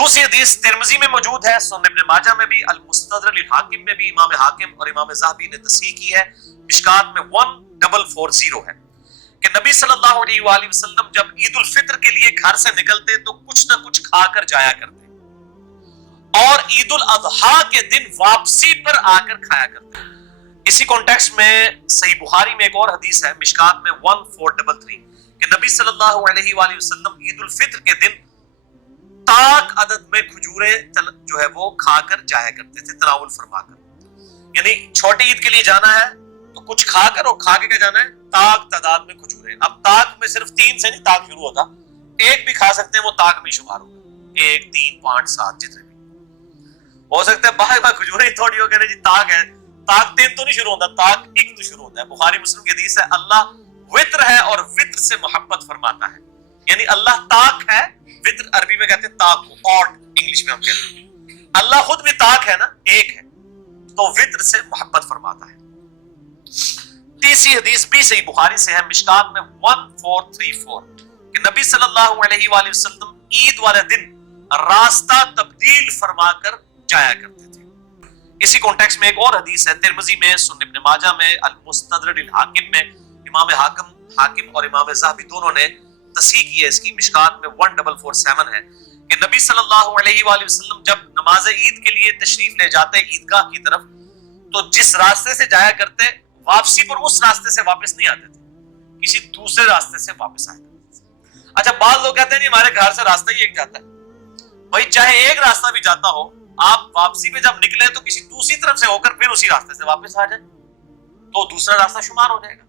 दूसरी हदीस तिरमिज़ी में मौजूद है, सुनन इब्न माजा में भी, अल-मुस्तदरक लिल-हाकिम में भी इमाम हाकिम और इमाम ज़हबी ने तस्हीह की है, मिशकात में 1440 है कि नबी सल्लल्लाहु अलैहि वसल्लम जब ईद उल फित्र के लिए घर से निकलते तो कुछ ना कुछ खाकर जाया करते और ईद उल अज़हा के दिन वापसी पर आकर खाया करते। इसी कॉन्टेक्स्ट में सही बुखारी में एक और हदीस है, मिशकात में 1433 कि नबी सल्लल्लाहु अलैहि वसल्लम ईद उल फित्र के दिन ताक अदद में खजूरें जो है वो खाकर जाया करते थे, तनावुल फरमाकर। यानी छोटी ईद के लिए जाना है तो कुछ खाकर और खा के जाना है ताक तादाद में खजूरें। अब ताक में सिर्फ 3 से नहीं ताक शुरू होता, एक भी खा सकते हैं, वो ताक में शुमार होगा, 1 3 5 7 जितने भी हो सकते हैं। बाहर बाहर खजूरें ही थोड़ी हो गए जी ताक है, ताक 3 तो नहीं शुरू होता, ताक 1 तो शुरू होता है। बुखारी मुस्लिम की हदीस है, अल्लाह वित्र है और वित्र से मोहब्बत फरमाता है। यानी अल्लाह ताक है, वित्र अरबी में कहते हैं ताक को, ऑड इंग्लिश में हम कहते हैं। अल्लाह खुद भी ताक है ना, एक है, तो वित्र से मोहब्बत फरमाता है। तीसरी हदीस भी सही बुखारी से है, मिशकात में 1434 कि नबी सल्लल्लाहु अलैहि वसल्लम ईद वाले दिन रास्ता तब्दील फरमाकर जाया करते थे। इसी कॉन्टेक्स्ट में एक और हदीस है, तिरमिज़ी में, सुनन इब्न माजा में, अल-मुस्तदरक लिल-हाकिम में, इमाम हाकिम और इमाम ज़हबी दोनों ने तस्हीह की है इसकी, मिशकात में 1447 है कि नबी सल्लल्लाहु अलैहि वसल्लम जब नमाज ईद के लिए तशरीफ ले जाते ईदगाह की तरफ तो जिस रास्ते से जाया करते वापसी पर उस रास्ते से वापस नहीं आते थे, किसी दूसरे रास्ते से वापस आया करते थे। अच्छा, बाद लोग कहते हैं जी हमारे घर से रास्ता ही एक जाता है। भाई चाहे एक रास्ता भी जाता हो, आप वापसी पे जब निकले तो किसी दूसरी तरफ से होकर फिर उसी रास्ते से वापस आ जाए तो दूसरा रास्ता शुमार हो जाएगा।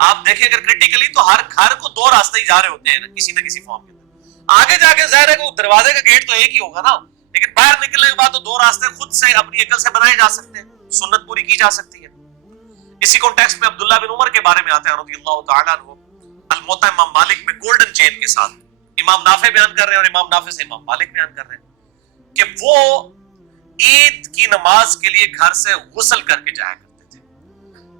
आप देखें अगर क्रिटिकली तो हर घर को 2 रास्ते ही जा रहे होते हैं ना, किसी न किसी फॉर्म के अंदर। आगे जाके ज़ाहिर है कि दरवाजे का गेट तो एक ही होगा ना, लेकिन बाहर निकलने के बाद तो 2 रास्ते खुद से अपनी अकल से बनाए जा सकते हैं, सुन्नत पूरी की जा सकती है। इसी कॉन्टेक्स्ट में अब्दुल्लाह बिन उमर के बारे में आते हैं रज़ियल्लाहु तआला अन्हु, अल-मुवत्ता इमाम मालिक में गोल्डन चेन के साथ इमाम नाफे बयान कर रहे हैं और इमाम नाफे से इमाम मालिक बयान कर रहे हैं कि वो ईद की नमाज के लिए घर से गुस्ल करके जाया करते थे।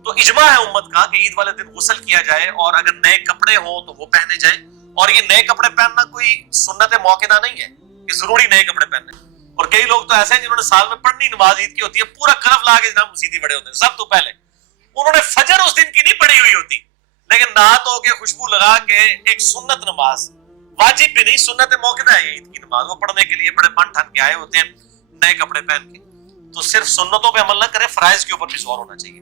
तो इजमा है उम्मत का कि ईद वाले दिन गुस्ल किया जाए और अगर नए कपड़े हो तो वो पहने जाए। और ये नए कपड़े पहनना कोई सुन्नत मौक़िदा नहीं है कि जरूरी नए कपड़े पहनने। और कई लोग तो ऐसे हैं जिन्होंने साल में पढ़नी नमाज ईद की होती है, पूरा कलफ ला के जनाब मसीदी बड़े होते हैं। सब तो पहले उन्होंने फजर उस दिन की नहीं पढ़ी हुई होती, लेकिन नहा धो के खुशबू लगा के एक सुन्नत नमाज, वाजिब भी नहीं सुन्नत मौक़िदा है ईद की नमाज, वो पढ़ने के लिए बड़े बन ठन के आए होते हैं नए कपड़े पहन के। तो सिर्फ सुन्नतों पे अमल न करें, फराइज के ऊपर भी जोर होना चाहिए।